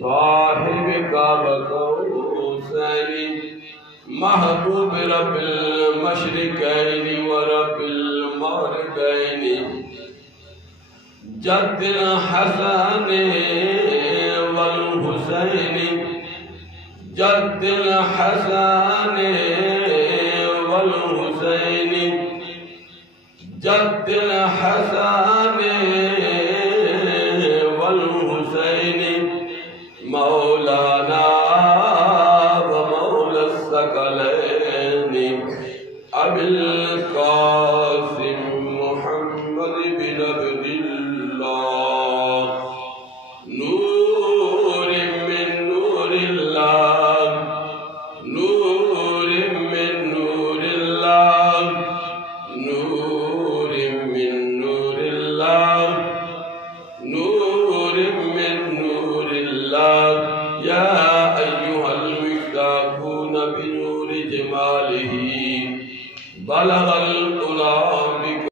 साहिब काब कौसैनी महबूब रब्बिल मशरिकैनी व रब्बिल मग़रिबैनी जद्दिल हसन वल हुसैनी जद्दिल हसन वल हुसैनी जद्दिल हसन वल हुसैनी मौलाना व मौला सकलैनी अबिल कासिम मुहम्मद बिन अब्दिल्लाह नूर मिन नूरिल्लाह नूर मिन नूरिल्लाह नूर मिन नूरिल्लाह नूर मिन नूरिल्लाह या अय्युहल मुश्ताक़ून बिनूरि जमालिही बलगल उला